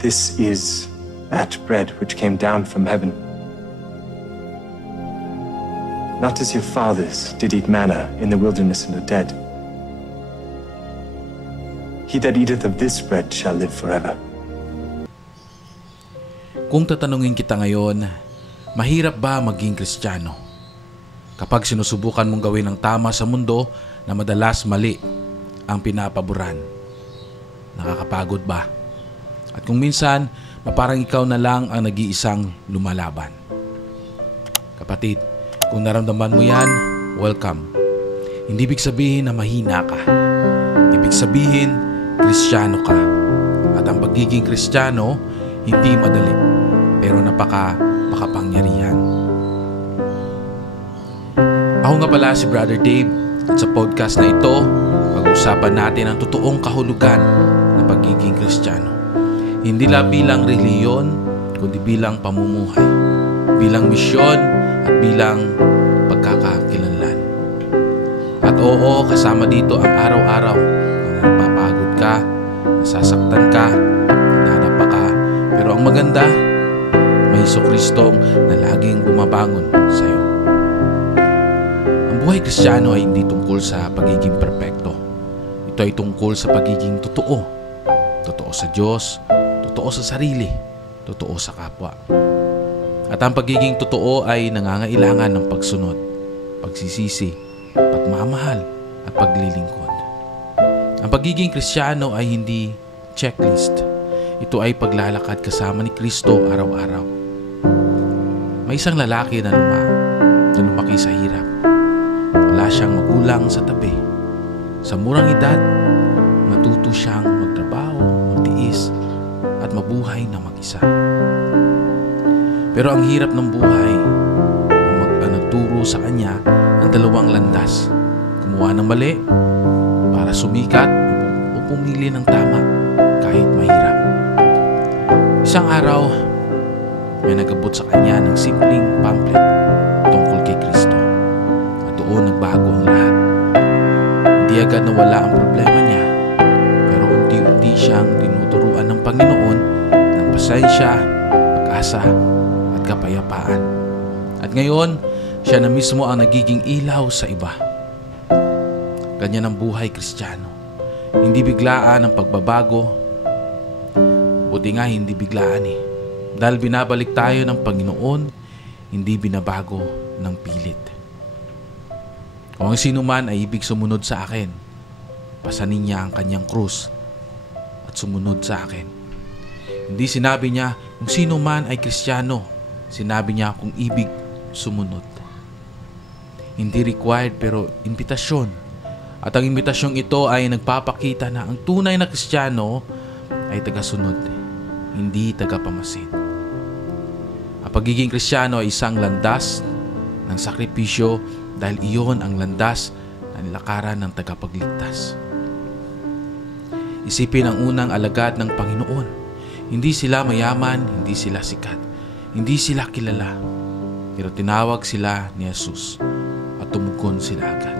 This is that bread which came down from heaven. Not as your fathers did eat manna in the wilderness and are dead. He that eateth of this bread shall live forever. Kung tatanungin kita ngayon, mahirap ba maging Kristiyano? Kapag sinusubukan mong gawin ang tama sa mundo na madalas mali ang pinapaboran, nakakapagod ba? At kung minsan, parang ikaw na lang ang nag-iisang lumalaban. Kapatid, kung naramdaman mo yan, welcome. Hindi ibig sabihin na mahina ka. Ibig sabihin, Kristiyano ka. At ang pagiging Kristiyano, hindi madali, pero makapangyarihan. Ako nga pala si Brother Dave, at sa podcast na ito, pag-usapan natin ang totoong kahulugan ng pagiging Kristiyano. Hindi lang bilang reliyon, kundi bilang pamumuhay, bilang misyon at bilang pagkakakilanlan. At oo, kasama dito ang araw-araw na napapagod ka, nasasaktan ka, nadadapa ka. Pero ang maganda, may Jesucristo na laging bumabangon sa iyo. Ang buhay Kristiyano ay hindi tungkol sa pagiging perpekto. Ito ay tungkol sa pagiging totoo. Totoo sa Diyos, totoo sa sarili, totoo sa kapwa. At ang pagiging totoo ay nangangailangan ng pagsunod, pagsisisi, pagmamahal at paglilingkod. Ang pagiging Kristiyano ay hindi checklist. Ito ay paglalakad kasama ni Kristo araw-araw. May isang lalaki na lumaki sa hirap. Wala siyang magulang sa tabi. Sa murang edad, natuto siyang magtrabaho, magtiis, at mabuhay na mag-isa. Pero ang hirap ng buhay ang nagturo sa kanya ng dalawang landas. Kumuha ng mali para sumikat o pumili ng tama kahit mahirap. Isang araw, may nagabot sa kanya ng simpleng pamphlet tungkol kay Kristo. At doon nagbago ang lahat. Hindi agad nawala ang problema niya, pero unti-unti siyang tinuturuan ng Panginoon ng pasensya, pag-asa, at kapayapaan. At ngayon, siya na mismo ang nagiging ilaw sa iba. Ganyan ang buhay Kristiyano. Hindi biglaan ang pagbabago. Buti nga hindi biglaan Dahil binabalik tayo ng Panginoon, hindi binabago ng pilit. Kung ang sino man ay ibig sumunod sa akin, pasanin niya ang kanyang krus at sumunod sa akin. Hindi sinabi niya kung sino man ay Kristiyano, sinabi niya kung ibig sumunod. Hindi required pero imbitasyon. At ang imbitasyong ito ay nagpapakita na ang tunay na Kristiyano ay tagasunod, hindi tagapamasid. Ang pagiging Kristiyano ay isang landas ng sakripisyo dahil iyon ang landas na nilakaran ng tagapagligtas. Isipin ang unang alagad ng Panginoon. Hindi sila mayaman, hindi sila sikat, hindi sila kilala. Pero tinawag sila ni Jesus at tumugon sila agad.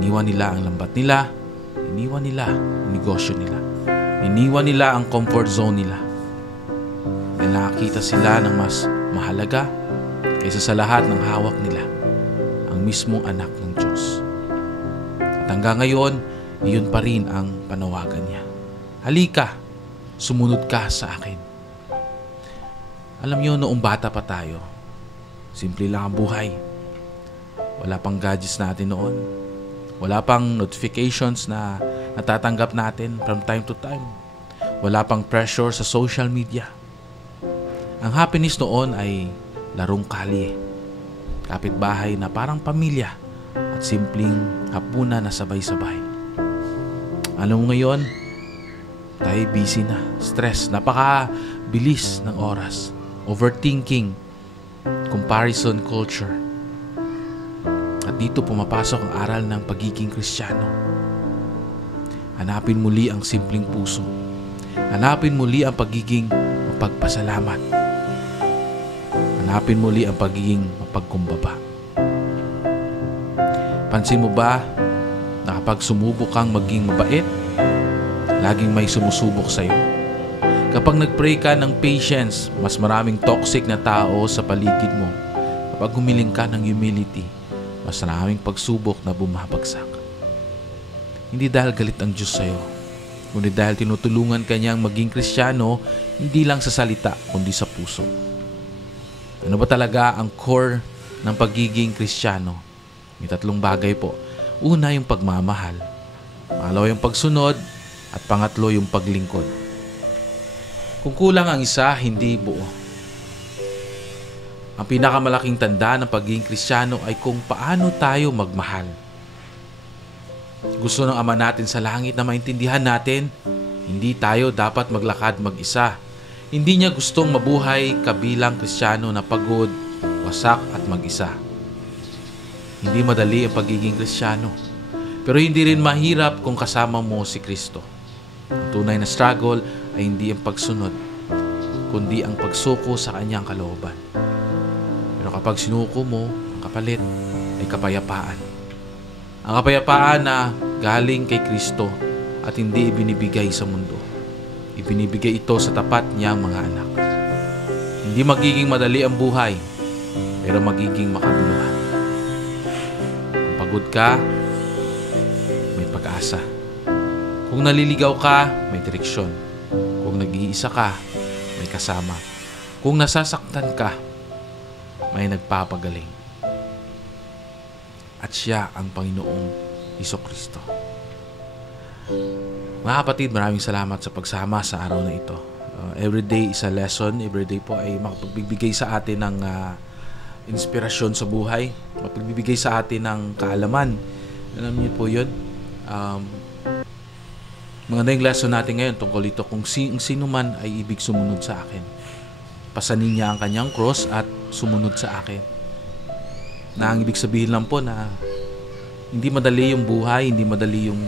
Iniwan nila ang lambat nila, iniwan nila ang negosyo nila, iniwan nila ang comfort zone nila. Dahil nakakita sila ng mas mahalaga kaysa sa lahat ng hawak nila, ang mismong anak ng Diyos. At hanggang ngayon, iyon pa rin ang panawagan niya. Halika, sumunod ka sa akin. Alam niyo, noong bata pa tayo, simple lang ang buhay. Wala pang gadgets natin noon. Wala pang notifications na natatanggap natin from time to time. Wala pang pressure sa social media. Ang happiness noon ay larong kalye, kapitbahay na parang pamilya, at simpleng hapunan na sabay-sabay. Alam mo ngayon, tayo busy na, stress, napakabilis ng oras, overthinking, comparison culture. At dito pumapasok ang aral ng pagiging Kristiyano. Hanapin muli ang simpleng puso. Hanapin muli ang pagiging mapagpasalamat. Hanapin muli ang pagiging mapagkumbaba. Pansin mo ba na kapag sumubok kang maging mabait, laging may sumusubok sa iyo? Kapag nag-pray ka ng patience, mas maraming toxic na tao sa paligid mo. Kapag humiling ka ng humility, mas maraming pagsubok na bumabagsak. Hindi dahil galit ang Diyos sa'yo, kundi dahil tinutulungan ka niyang maging Kristiyano, hindi lang sa salita, kundi sa puso. Ano ba talaga ang core ng pagiging Kristiyano? May 3 bagay po. Una, yung pagmamahal. Pangalawa, yung pagsunod. At pangatlo, yung paglingkod. Kung kulang ang isa, hindi buo. Ang pinakamalaking tanda ng pagiging Kristiyano ay kung paano tayo magmahal. Gusto ng Ama natin sa langit na maintindihan natin, hindi tayo dapat maglakad mag-isa. Hindi niya gustong mabuhay kabilang Kristiyano na pagod, wasak at mag-isa. Hindi madali ang pagiging Kristiyano, pero hindi rin mahirap kung kasama mo si Kristo. Ang tunay na struggle ay hindi ang pagsunod, kundi ang pagsuko sa kanyang kalooban. Pero kapag sinuko mo, ang kapalit ay kapayapaan. Ang kapayapaan na galing kay Kristo at hindi ibinibigay sa mundo. Ibinibigay ito sa tapat niyang mga anak. Hindi magiging madali ang buhay, pero magiging makabuluhan. Kung pagod ka, may pag-asa. Kung naliligaw ka, may direksyon. Kung nag-iisa ka, may kasama. Kung nasasaktan ka, may nagpapagaling. At siya ang Panginoong Hesukristo. Mga kapatid, maraming salamat sa pagsama sa araw na ito. Everyday is a lesson. Everyday po ay makapagbibigay sa atin ng inspirasyon sa buhay. Makapagbibigay sa atin ng kaalaman. Alam niyo po yun. Maganda yung lesson natin ngayon tungkol ito kung sino man ay ibig sumunod sa akin. Pasanin niya ang kanyang cross at sumunod sa akin. Na ang ibig sabihin lang po na hindi madali yung buhay, hindi madali yung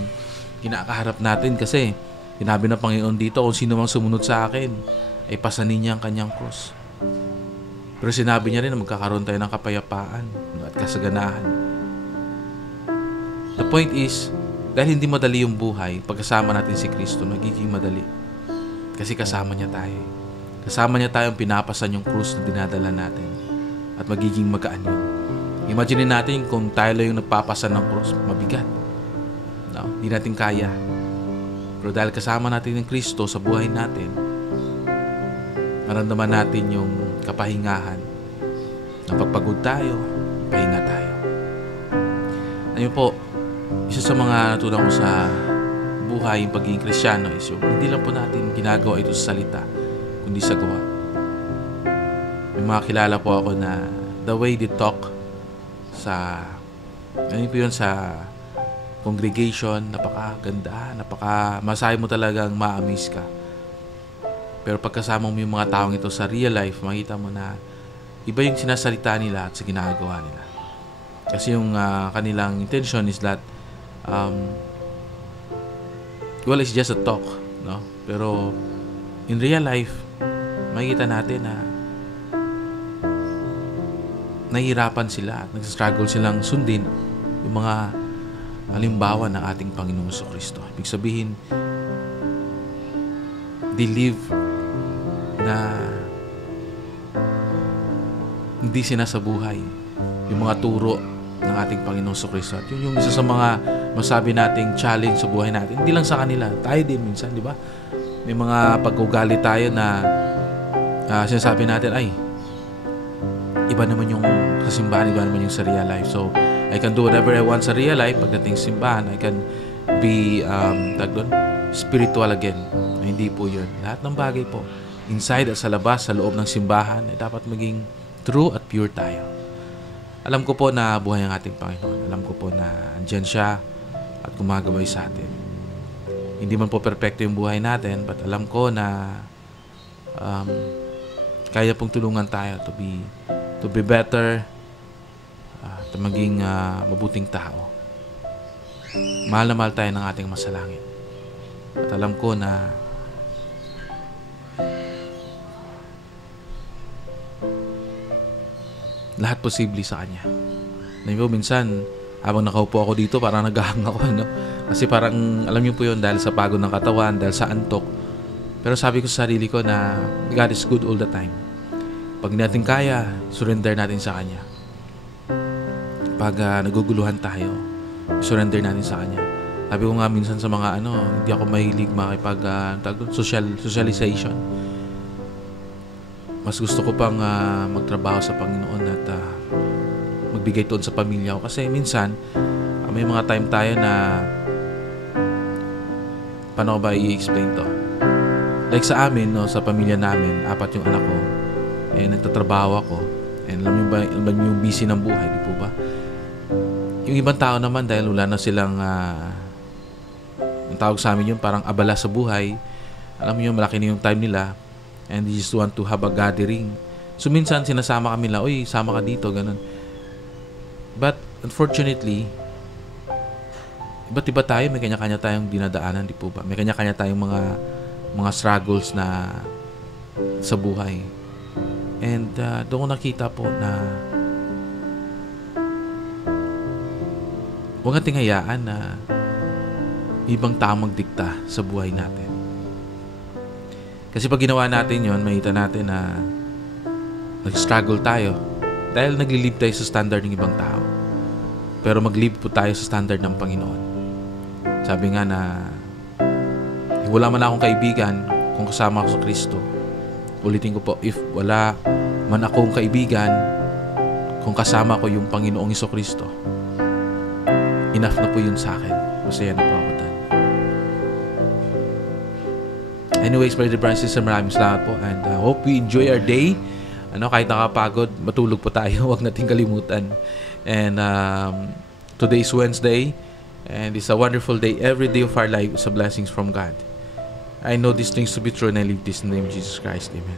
kinakaharap natin kasi sinabi ng Panginoon dito kung sino mang sumunod sa akin ay pasanin niya ang kanyang cross. Pero sinabi niya rin na magkakaroon tayo ng kapayapaan at kasaganahan. The point is, dahil hindi madali yung buhay, pagkasama natin si Kristo, nagiging madali. Kasi kasama niya tayo. Kasama niya tayong pinapasan yung krus na dinadala natin. At magiging magaan yun. Imagine natin kung tayo lang yung nagpapasan ng krus, mabigat. No? Hindi natin kaya. Pero dahil kasama natin ng Kristo sa buhay natin, maramdaman natin yung kapahingahan. Na pagpagod tayo, pahinga tayo. Ayun po, isa sa mga natutunan ko sa buhay yung pagiging Kristiyano is yung hindi lang po natin ginagawa ito sa salita, kundi sa gawa. May mga kilala po ako na the way they talk sa sa congregation, napakaganda, masahe mo talagang ma-amaze ka. Pero pagkasama mo yung mga taong ito sa real life, makita mo na iba yung sinasalita nila at sa ginagawa nila. Kasi yung kanilang intention is that it's just a talk, no? Pero in real life, makikita natin na nahihirapan sila at nag-struggle silang sundin yung mga halimbawa ng ating Panginoong Hesukristo. Ibig sabihin, they live na hindi sinasabuhay yung mga turo ng ating Panginoong Hesukristo. At yun yung isa sa mga masabi nating challenge sa buhay natin. Hindi lang sa kanila, tayo din minsan, di ba? May mga pag-ugali tayo na sinasabi natin, ay, iba naman yung sa simbahan, iba naman yung sa real life. So, I can do whatever I want sa real life. Pagdating sa simbahan, I can be spiritual again. Hindi po yun. Lahat ng bagay po, inside at sa labas, sa loob ng simbahan, ay dapat maging true at pure tayo. Alam ko po na buhay ang ating Panginoon. Alam ko po na andyan siya at gumagabay sa atin. Hindi man po perfecto yung buhay natin, but alam ko na kaya pong tulungan tayo to be better, at maging mabuting tao. Mahal na mahal tayo ng ating masalangit. At alam ko na lahat posible sa Kanya. Minsan, habang nakaupo ako dito, parang naghahang ako, no? Kasi parang, alam niyo po yun, dahil sa pagod ng katawan, dahil sa antok, Pero sabi ko sa sarili ko na God is good all the time. Pag hindi natin kaya, surrender natin sa Kanya. Pag naguguluhan tayo, surrender natin sa Kanya. Sabi ko nga minsan sa mga hindi ako mahilig makipag socialization. Mas gusto ko pang magtrabaho sa Panginoon at magbigay doon sa pamilya ko. Kasi minsan, may mga time tayo na paano ko ba i-explain to? Like sa amin, sa pamilya namin, 4 yung anak ko. Nagtatrabaho ako. Alam niyo yung busy ng buhay, di po ba? Yung ibang tao naman, dahil wala na silang, yung tawag sa amin yun, parang abala sa buhay. Alam niyo, malaki na yung time nila. And they just want to have a gathering. So, minsan, sinasama kami lang, uy, sama ka dito, ganun. But, unfortunately, iba't iba tayo, may kanya-kanya tayong dinadaanan, di po ba? May kanya-kanya tayong mga struggles na sa buhay. And doon ko nakita po na huwag nating hayaan na ibang tao magdikta sa buhay natin. Kasi pag ginawa natin yon, makita natin na nag-struggle tayo dahil nag-live tayo sa standard ng ibang tao. Pero mag-live po tayo sa standard ng Panginoon. Sabi nga na wala man akong kaibigan kung kasama ako sa Kristo. Ulitin ko po, if wala man akong kaibigan kung kasama ko yung Panginoong Jesucristo, enough na po yun sa akin. Masaya na po ako doon. Anyways, Brother Francis, maraming salamat po and hope we enjoy our day. Kahit nakapagod, matulog po tayo. Huwag nating kalimutan. And today is Wednesday and it's a wonderful day. Every day of our life is a blessings from God. I know these things to be true and I live this in the name of Jesus Christ. Amen.